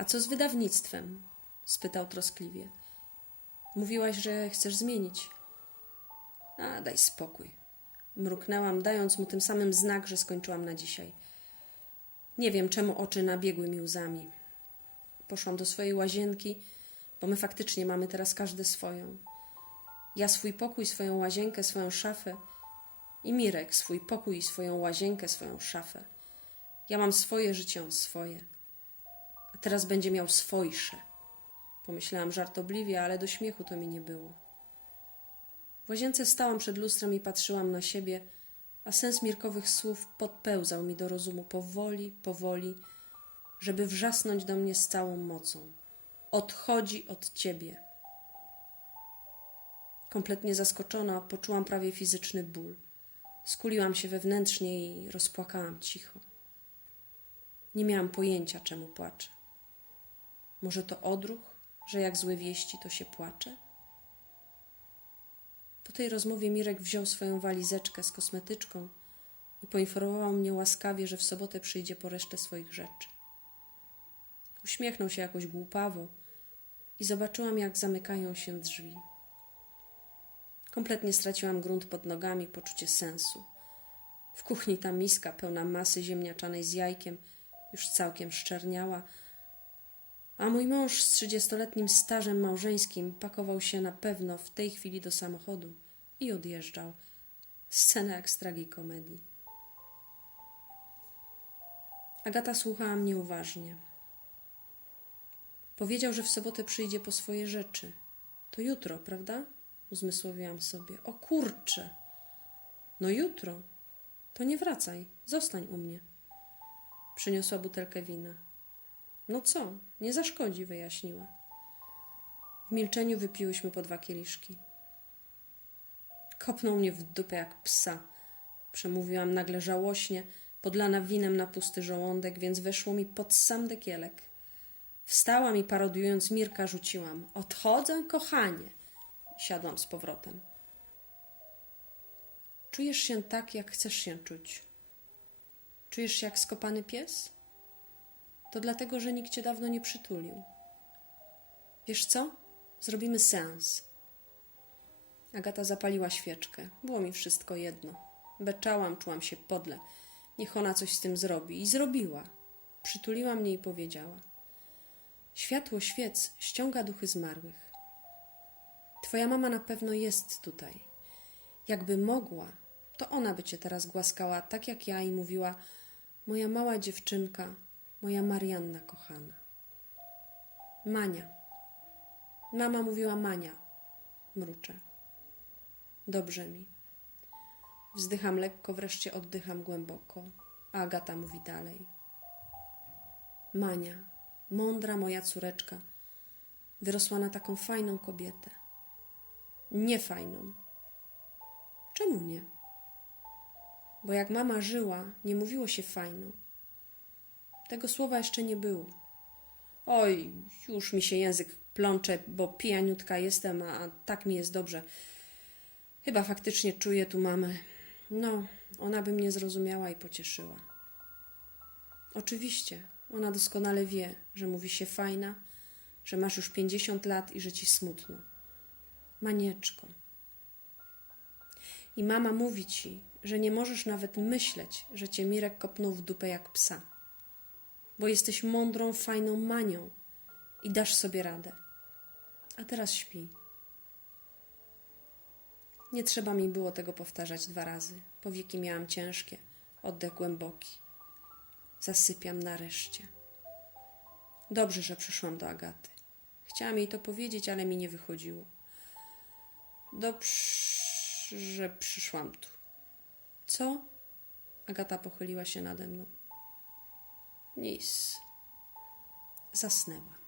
A co z wydawnictwem? spytał troskliwie. Mówiłaś, że chcesz zmienić. A, daj spokój. Mruknęłam, dając mu tym samym znak, że skończyłam na dzisiaj. Nie wiem, czemu oczy nabiegły mi łzami. Poszłam do swojej łazienki, bo my faktycznie mamy teraz każdy swoją. Ja swój pokój, swoją łazienkę, swoją szafę i Mirek swój pokój, swoją łazienkę, swoją szafę. Ja mam swoje życie, on swoje. Teraz będzie miał swojsze. Pomyślałam żartobliwie, ale do śmiechu to mi nie było. W łazience stałam przed lustrem i patrzyłam na siebie, a sens Mirkowych słów podpełzał mi do rozumu powoli, powoli, żeby wrzasnąć do mnie z całą mocą. Odchodzi od ciebie. Kompletnie zaskoczona, poczułam prawie fizyczny ból. Skuliłam się wewnętrznie i rozpłakałam cicho. Nie miałam pojęcia, czemu płaczę. Może to odruch, że jak złe wieści, to się płacze? Po tej rozmowie Mirek wziął swoją walizeczkę z kosmetyczką i poinformował mnie łaskawie, że w sobotę przyjdzie po resztę swoich rzeczy. Uśmiechnął się jakoś głupawo i zobaczyłam, jak zamykają się drzwi. Kompletnie straciłam grunt pod nogami, poczucie sensu. W kuchni ta miska pełna masy ziemniaczanej z jajkiem już całkiem szczerniała, a mój mąż z trzydziestoletnim stażem małżeńskim pakował się na pewno w tej chwili do samochodu i odjeżdżał. Scena jak z tragikomedii. Agata słuchała mnie uważnie. Powiedział, że w sobotę przyjdzie po swoje rzeczy. To jutro, prawda? Uzmysłowiłam sobie. O kurcze! No jutro. To nie wracaj. Zostań u mnie. Przyniosła butelkę wina. No co? Nie zaszkodzi, wyjaśniła. W milczeniu wypiłyśmy po dwa kieliszki. Kopnął mnie w dupę jak psa. Przemówiłam nagle żałośnie, podlana winem na pusty żołądek, więc weszło mi pod sam dekielek. Wstałam i parodiując Mirka rzuciłam. Odchodzę, kochanie. Siadłam z powrotem. Czujesz się tak, jak chcesz się czuć. Czujesz się jak skopany pies? To dlatego, że nikt cię dawno nie przytulił. Wiesz co? Zrobimy seans. Agata zapaliła świeczkę. Było mi wszystko jedno. Beczałam, czułam się podle. Niech ona coś z tym zrobi. I zrobiła. Przytuliła mnie i powiedziała. Światło świec ściąga duchy zmarłych. Twoja mama na pewno jest tutaj. Jakby mogła, to ona by cię teraz głaskała tak jak ja i mówiła: Moja mała dziewczynka, moja Marianna kochana. Mania. Mama mówiła Mania. Mruczę. Dobrze mi. Wzdycham lekko, wreszcie oddycham głęboko. A Agata mówi dalej. Mania, mądra moja córeczka, wyrosła na taką fajną kobietę. Niefajną. Czemu nie? Bo jak mama żyła, nie mówiło się fajną. Tego słowa jeszcze nie było. Oj, już mi się język plącze, bo pijaniutka jestem, a tak mi jest dobrze. Chyba faktycznie czuję tu mamę. No, ona by mnie zrozumiała i pocieszyła. Oczywiście, ona doskonale wie, że mówi się fajna, że masz już pięćdziesiąt lat i że ci smutno. Manieczko. I mama mówi ci, że nie możesz nawet myśleć, że cię Mirek kopnął w dupę jak psa. Bo jesteś mądrą, fajną manią i dasz sobie radę. A teraz śpi. Nie trzeba mi było tego powtarzać dwa razy. Powieki miałam ciężkie, oddech głęboki. Zasypiam nareszcie. Dobrze, że przyszłam do Agaty. Chciałam jej to powiedzieć, ale mi nie wychodziło. Dobrze, że przyszłam tu. Co? Agata pochyliła się nade mną. Nic. Zasnęła.